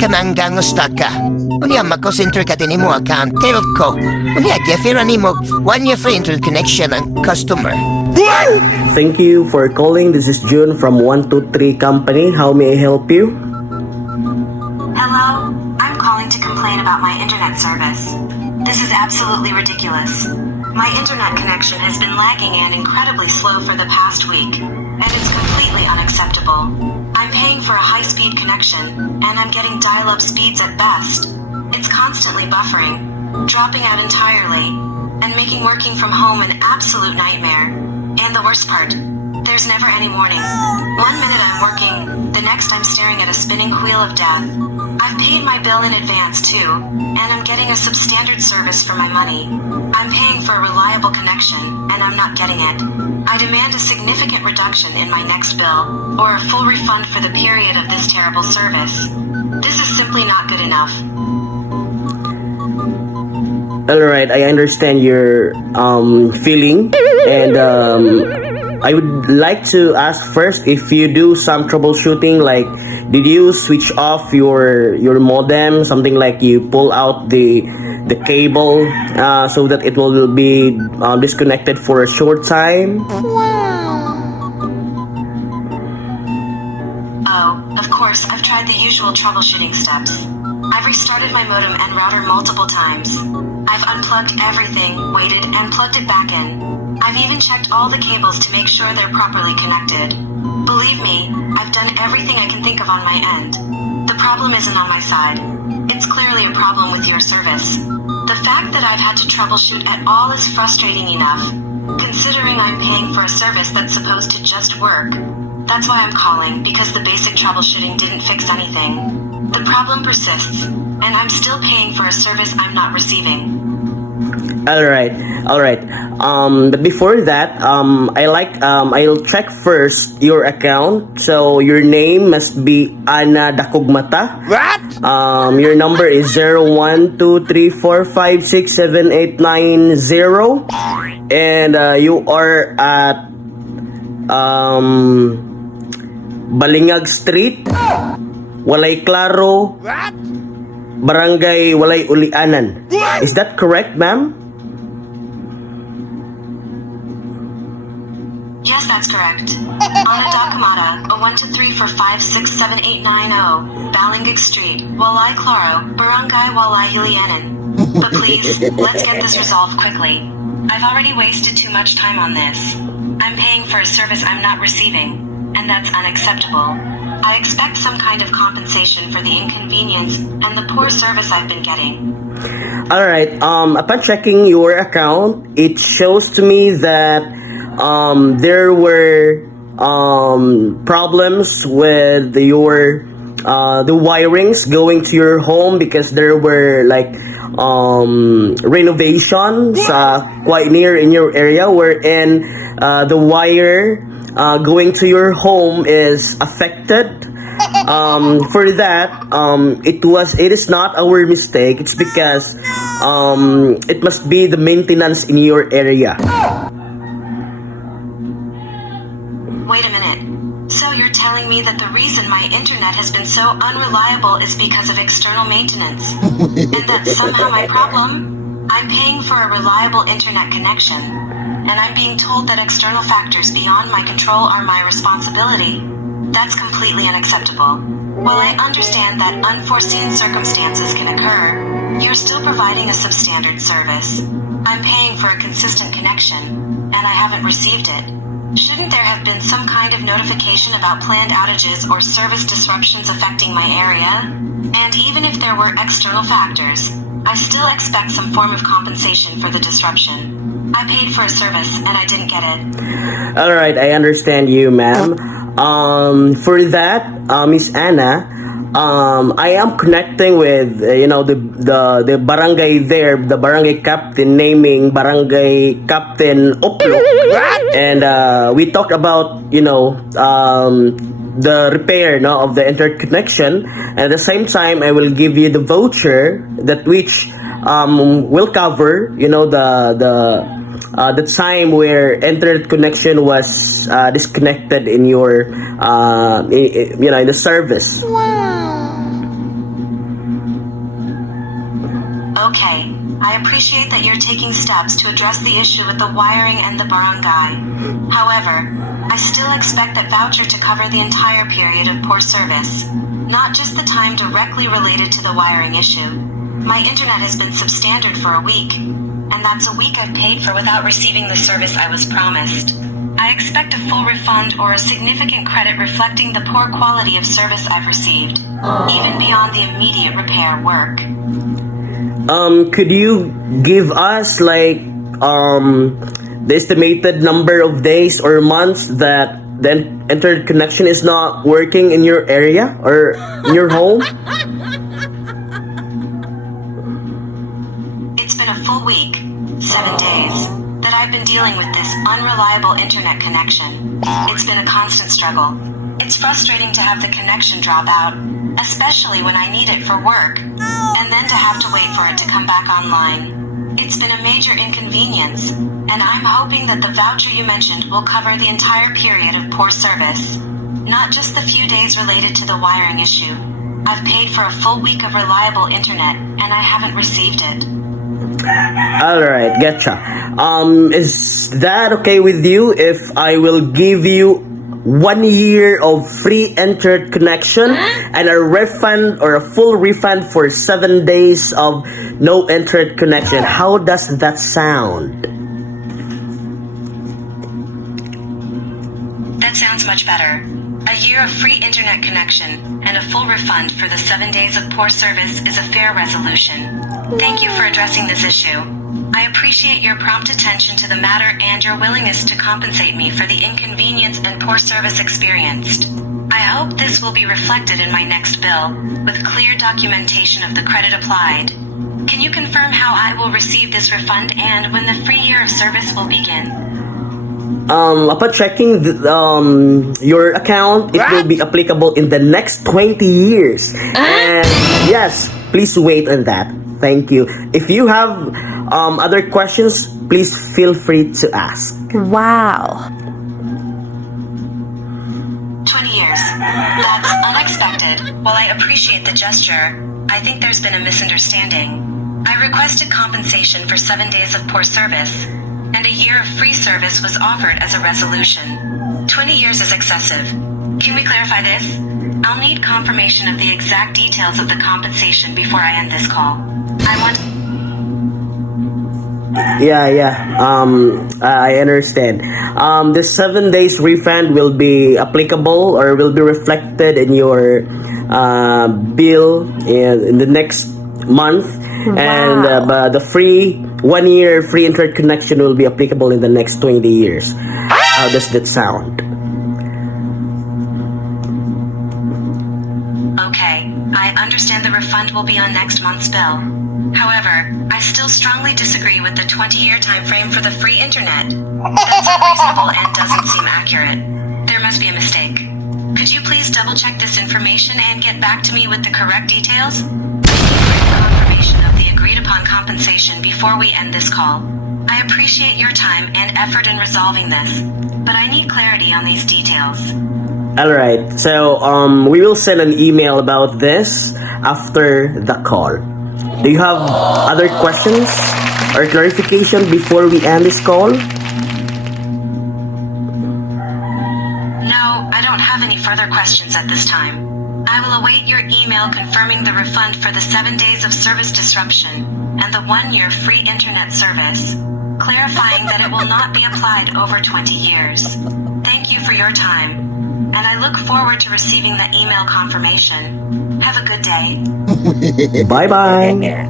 ka manggang ustaka. Unya makosentro ka din mo account telco. Unya gefira nimo one year free internet connection ang customer. Thank you for calling. This is June from 123 Company. How may I help you? Hello, I'm calling to complain about my internet service. This is absolutely ridiculous. My internet connection has been lagging and incredibly slow for the past week, and it's completely unacceptable. I'm paying for a high-speed connection, and I'm getting dial-up speeds at best. It's constantly buffering, dropping out entirely, and making working from home an absolute nightmare. And the worst part, there's never any warning. 1 minute I'm working, the next I'm staring at a spinning wheel of death. I've paid my bill in advance too, and I'm getting a substandard service for my money. I'm paying for a reliable connection, and I'm not getting it. I demand a significant reduction in my next bill, or a full refund for the period of this terrible service. This is simply not good enough. Alright, I understand your feeling, and I would like to ask first if you do some troubleshooting, like did you switch off your modem, something like you pull out the cable so that it will be disconnected for a short time? Oh, of course, I've tried the usual troubleshooting steps. I've restarted my modem and router multiple times. I've unplugged everything, waited, and plugged it back in. I've even checked all the cables to make sure they're properly connected. Believe me, I've done everything I can think of on my end. The problem isn't on my side. It's clearly a problem with your service. The fact that I've had to troubleshoot at all is frustrating enough, considering I'm paying for a service that's supposed to just work. That's why I'm calling, because the basic troubleshooting didn't fix anything. The problem persists, and I'm still paying for a service I'm not receiving. Alright. But before that, I'll check first your account. So your name must be Ana Dakugmata. What? Your number is 0123456789 and you are at Balingag Street, Walay Claro, What? Barangay Walay Ulianan. Is that correct, ma'am? Yes, that's correct. Ana Dakamata, 0123456789 Balingag Street, Walay Claro, Barangay Walay Ulianan. But please, let's get this resolved quickly. I've already wasted too much time on this. I'm paying for a service I'm not receiving, and that's unacceptable. I expect some kind of compensation for the inconvenience and the poor service I've been getting. Alright, upon checking your account, it shows to me that there were problems with your the wirings going to your home because there were like renovations quite near in your area wherein the wire going to your home is affected. For that, it is not our mistake. It's because it must be the maintenance in your area. Wait a minute. So you're telling me that the reason my internet has been so unreliable is because of external maintenance? And that's somehow my problem? I'm paying for a reliable internet connection, and I'm being told that external factors beyond my control are my responsibility. That's completely unacceptable. While I understand that unforeseen circumstances can occur, you're still providing a substandard service. I'm paying for a consistent connection, and I haven't received it. Shouldn't there have been some kind of notification about planned outages or service disruptions affecting my area? And even if there were external factors, I still expect some form of compensation for the disruption. I paid for a service and I didn't get it. Alright, I understand you, ma'am. For that, Miss Anna, I am connecting with the barangay there, the barangay captain naming barangay captain Oplo, and we talked about the repair of the internet connection. And at the same time, I will give you the voucher that which will cover the time where internet connection was disconnected in your in the service. Okay, I appreciate that you're taking steps to address the issue with the wiring and the barangay. However, I still expect that voucher to cover the entire period of poor service, not just the time directly related to the wiring issue. My internet has been substandard for a week, and that's a week I've paid for without receiving the service I was promised. I expect a full refund or a significant credit reflecting the poor quality of service I've received, even beyond the immediate repair work. Could you give us like the estimated number of days or months that the internet connection is not working in your area or in your home? It's been a full week, 7 days, that I've been dealing with this unreliable internet connection. It's been a constant struggle. It's frustrating to have the connection drop out, especially when I need it for work, and then to have to wait for it to come back online. It's been a major inconvenience, and I'm hoping that the voucher you mentioned will cover the entire period of poor service, not just the few days related to the wiring issue. I've paid for a full week of reliable internet, and I haven't received it. Alright, getcha. Is that okay with you if I will give you 1 year of free internet connection and a refund or a full refund for 7 days of no internet connection? How does that sound? That sounds much better. A year of free internet connection and a full refund for the 7 days of poor service is a fair resolution. Thank you for addressing this issue. I appreciate your prompt attention to the matter and your willingness to compensate me for the inconvenience and poor service experienced. I hope this will be reflected in my next bill, with clear documentation of the credit applied. Can you confirm how I will receive this refund and when the free year of service will begin? Upon checking your account, it will be applicable in the next 20 years. And yes, please wait on that. Thank you. If you have other questions, please feel free to ask. Wow. 20 years. That's unexpected. While I appreciate the gesture, I think there's been a misunderstanding. I requested compensation for 7 days of poor service, and a year of free service was offered as a resolution. 20 years is excessive. Can we clarify this? I'll need confirmation of the exact details of the compensation before I end this call. I want... I understand. The 7 days refund will be applicable or will be reflected in your bill in the next month. Wow. And the free 1 year free internet connection will be applicable in the next 20 years. How does that sound? Okay, I understand the refund will be on next month's bill. However, I still strongly disagree with the 20-year time frame for the free internet. That's unreasonable and doesn't seem accurate. There must be a mistake. Could you please double-check this information and get back to me with the correct details? Thank you for your confirmation of the agreed-upon compensation before we end this call. I appreciate your time and effort in resolving this, but I need clarity on these details. Alright, so we will send an email about this after the call. Do you have other questions or clarification before we end this call? No, I don't have any further questions at this time. I will await your email confirming the refund for the 7 days of service disruption and the 1 year free internet service, clarifying that it will not be applied over 20 years. Thank you for your time, and I look forward to receiving the email confirmation. Have a good day. Bye-bye.